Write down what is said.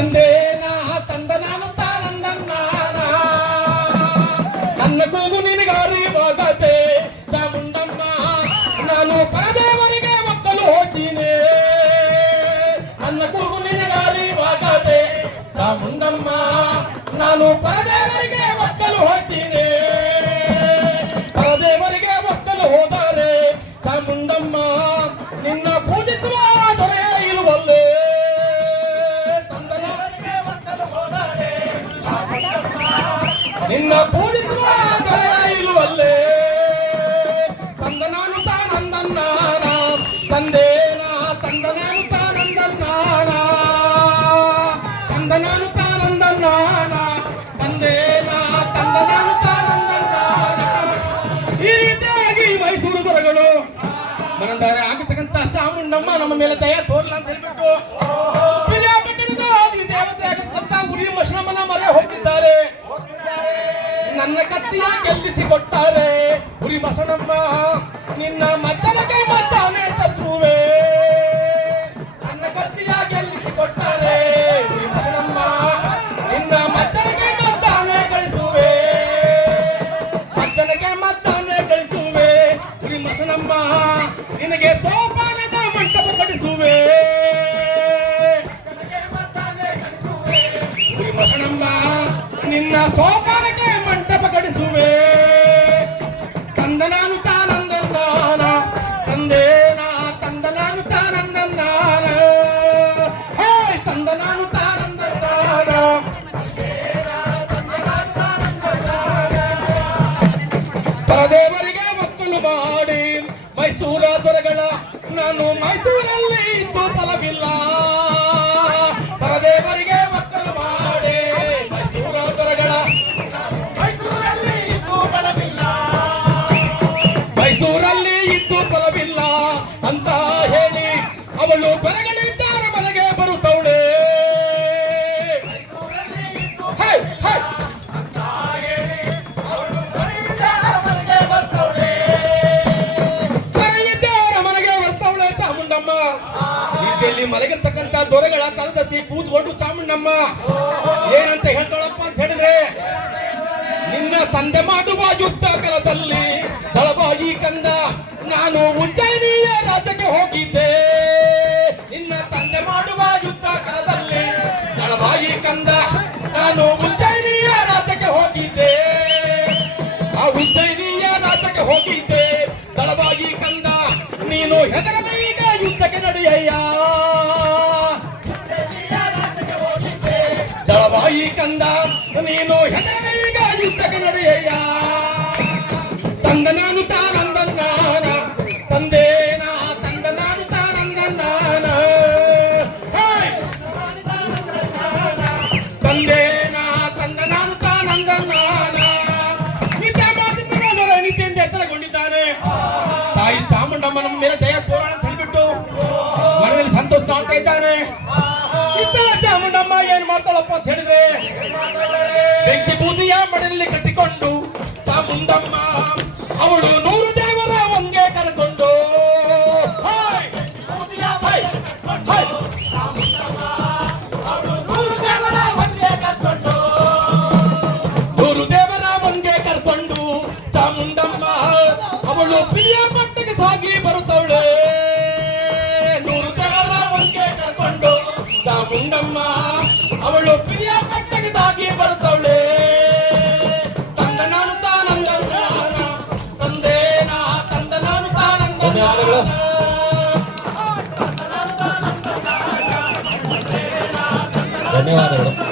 ತಂದೇನ ತಂದ ನಾನು ತಾನಂದನ್ನ ನನ್ನ ಕೂಗು ನಿನಗಾರಿ ಬಾಗತೆ ಚಾಮುಂಡಮ್ಮ ನಾನು ಪರದೇವರಿಗೆ ಒಕ್ಕಲು ಹೋಗ್ತೀನಿ ನನ್ನ ಕೂಗು ನಿನಗಾರಿ ಬಾಗತೆ ಚಾಮುಂಡಮ್ಮ ನಾನು ಪರದೇವರಿಗೆ ಒಕ್ಕಲು ಹೋಗ್ತೀನಿ ಪರದೇವರಿಗೆ ಒಕ್ಕಲು ಹೋದರೆ ಚಾಮುಂಡಮ್ಮ ನಿನ್ನ ಪೂಜಿಸುವ ದೊರೆ ಇರುವಲ್ಲೇ ನಿನ್ನ ಪೂಜಿಸುವ ದೊರೆ ಇರುವಲ್ಲೇ ತಂದ ನಾನು ತಾನಂದನ್ನಾನ ತಂದೇನ ತಂದ ನಾನು ತಾನಂದನ್ನಾನ ತಂದ ನಾನು ತಾನಂದನ್ನಾನ ತಂದೇನ ತಂದ ನಾನು ತಾನಂದನ್ನಾನ ಈ ರೀತಿಯಾಗಿ ಮೈಸೂರು ದೊರೆಗಳು ಮನದಾರೆ ಆಗಿರ್ತಕ್ಕಂಥ ಚಾಮುಂಡಮ್ಮ ನಮ್ಮ ಮೇಲೆ ದಯ ತೋರ್ಲ ಅಂತ ಹೇಳ್ಬಿಟ್ಟು ದೇವತೆ ಆಗಿರ್ತಕ್ಕಂಥ ಉರಿ ಮಶನಮ್ಮನ ಮರೆ ಹೋಗಿದ್ದಾರೆ ನನ್ನ ಕತ್ತಿಯ ಗೆಲ್ಲಿಸಿಕೊಟ್ಟಾರೆ ಉರಿ ಬಸವಣ್ಣ ನಿನ್ನ ಮದ್ದನಗೆ ಮದ್ದಾನೆ ಶತ್ರುವೆ ನನ್ನ ಕತ್ತಿಯ ಗೆಲ್ಲಿಸಿಕೊಟ್ಟಾರೆ ಉರಿ ಬಸವಣ್ಣ ನಿನ್ನ ಮದ್ದನಗೆ ಮದ್ದಾನೆ ಗಳಿಸುವೆ ಮದ್ದನಗೆ ಮದ್ದಾನೆ ಗಳಿಸುವೆ ಉರಿ ಬಸವಣ್ಣ ನಿನಗೆ ಸೋಪಾನದ ಮಂಟಪ ಕಟ್ಟಿಸುವೆ ಉರಿ ಬಸವಣ್ಣ ನಿನ್ನ ಸೋಪಾನಕ್ಕೆ ಮಂಟಪ ಕಟ್ಟಿಸುವೆ ತಂದ ನಾನು ತಾನಂದನ್ನಾನ ತಂದೇನ ತಂದ ನಾನು ತಾನಂದನ್ನಾನ ಹೇ ತಂದ ನಾನು ತಾನಂದನ್ನಾನ ಪರದೇವರಿಗೆ ಒಕ್ಕಲು ಮಾಡಿ ಮೈಸೂರ ದೊರೆಗಳ ನಾನು ಮೈಸೂರಲ್ಲಿ ಇದ್ದು ಫಲವಿಲ್ಲ ಪರದೇವರಿಗೆ ಒಕ್ಕಲು ಮಾಡಿ ಮೈಸೂರ ದೊರೆಗಳ ಮೈಸೂರಲ್ಲಿ ಇದ್ದು ಫಲವಿಲ್ಲ ಅಂತ ಹೇಳಿ ಅವಳು ದೊರೆಗಳಿದ್ದಾರೆ ಮನೆಗೆ ಬರುತ್ತವಳೆ ಮನೆಗೆ ಬರ್ತವಳೆ ಚಾಮುಂಡಮ್ಮ ಇಲ್ಲಿ ಮಲಗಿರ್ತಕ್ಕಂಥ ದೊರೆಗಳ ತಲದಸಿ ಕೂತ್ಕೊಂಡು ಚಾಮುಂಡಮ್ಮ ಏನಂತ ಹೇಳ್ತಾಳಪ್ಪ ಅಂತ ಹೇಳಿದ್ರೆ ನಿನ್ನ ತಂದೆ ಮಾಡುವ ಯುದ್ಧ ಕಾಲದಲ್ಲಿ ದಳವಾಯಿ ಕಂದ ನಾನು ಉಜ್ಜಯಿನಿಯ ರಾಜ್ಯಕ್ಕೆ ಹೋಗಿದ್ದೆ ನಿನ್ನ ತಂದೆ ಮಾಡುವ ಯುದ್ಧ ಕಾಲದಲ್ಲಿ ದಳವಾಯಿ ಕಂದ ನಾನು ಉಜ್ಜಯಿನಿಯ ರಾಜ್ಯಕ್ಕೆ ಹೋಗಿದ್ದೆ ಆ ಉಜ್ಜಯಿನಿಯ ರಾಜ್ಯಕ್ಕೆ ಹೋಗಿದ್ದೆ ದಳವಾಯಿ ಕಂದ ನೀನು ಹೆದರಲಿ ಈಗ ಯುದ್ಧಕ್ಕೆ ನಡೆಯಯ್ಯ ದಳವಾಯಿ ಕಂದ ನೀನು ಹೆದರಲಿ ಈಗ ಯುದ್ಧಕ್ಕೆ ನಡೆಯಯ್ಯ ತಂದ ನಾನು ತಾನಂದನ್ನಾನ ತಂದೇನ ತಂದ ನಾನು ತಾನಂದನ್ನಾನ ತಂದೇನ ತಂದ ನಾನು ತಾನಂದನ್ನಾನ ನಿತ್ಯದಿಂದ ಎಚ್ಚರಗೊಂಡಿದ್ದಾನೆ ತಾಯಿ ಚಾಮುಂಡಮ್ಮ ನಮ್ಮ ಮೇಲೆ ದಯ ತೋರಣ ಅಂತ ಹೇಳ್ಬಿಟ್ಟು ಮನೆಯಲ್ಲಿ ಸಂತೋಷ ಮಾಡ್ತಾ ಇದ್ದಾನೆ ಇತ್ತಲ ಚಾಮುಂಡಮ್ಮ ಏನ್ ಮಾಡ್ತಾಳಪ್ಪ ಅಂತ ಹೇಳಿದ್ರೆ ಬೆಂಕಿ ಬೂದಿಯ ಮನೆಯಲ್ಲಿ ಕಟ್ಟಿಕೊಂಡು ಚಾಮುಂಡಮ್ಮ ಅವಳು 100 ದೇವರ ಒಂಗೆ ಕರ್ಕೊಂಡು 100 ದೇವರ ಒಂಗೆ ಕರ್ಕೊಂಡು ಚಾಮುಂಡಮ್ಮ ಅವಳು ಪ್ರಿಯ ಪಟ್ಟಕ್ಕೆ ಸಾಗಿ ಬರುತ್ತವಳೆ 100 ದೇವರ ಒಂಗೆ ಕರ್ಕೊಂಡು ಚಾಮುಂಡಮ್ಮ ಅವಳು ಪ್ರಿಯ ಪಟ್ಟಕ್ಕೆ ಸಾಗಿ ಬರುತ್ತವಳೆ ತಂದ ನಾನು ತಾನಂದನ್ನಾನ ತಂದೇನ ತಂದ ನಾನು ತಾನಂದನ್ನಾನ ಧನ್ಯವಾದಗಳು.